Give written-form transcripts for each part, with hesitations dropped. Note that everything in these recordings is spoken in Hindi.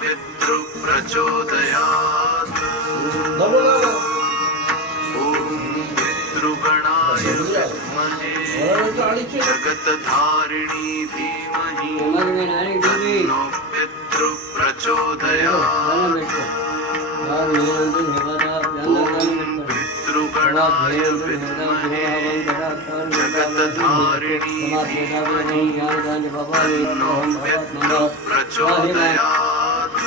पितृ प्रचोदयात् ॐ पितृगणाय विद्महे जगतधारिणी धीमहि तन्नो पितृ प्रचोदयात् पितृगणाय विद्महे जगतधारिणी धीमहि तन्नो पितृ प्रचोदयात्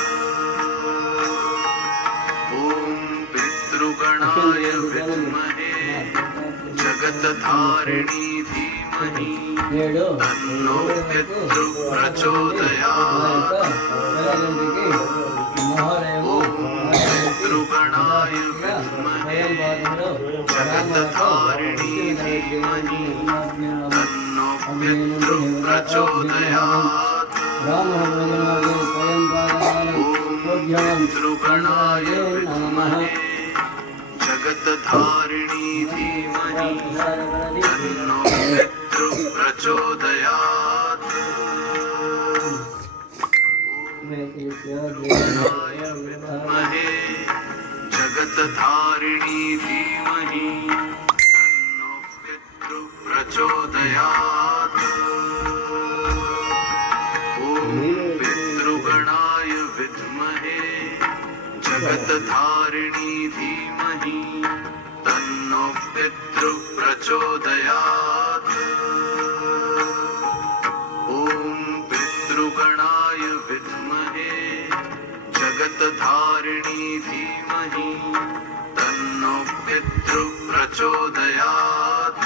ॐ पितृगणाय विद्महे जगतधारिणी धीमहि तन्नो पितृ प्रचोदयात् पितृगणाय विद्महे जगतधारिणी धीमहि तन्नो पितृ प्रचोदयात् पितृगणाय विद्महे जगतधारिणी धीमहि तन्नो पितृ प्रचोदयात् पितृगणाय विद्महे जगतधारिणी धीमहि तन्नो पितृ प्रचोदयात् ॐ पितृगणाय विद्महे जगतधारिणी धीमहि तन्नो पितृ प्रचोदयात् ॐ पितृगणाय विद्महे जगतधारिणी धीमहि तन्नो पितृ प्रचोदयात्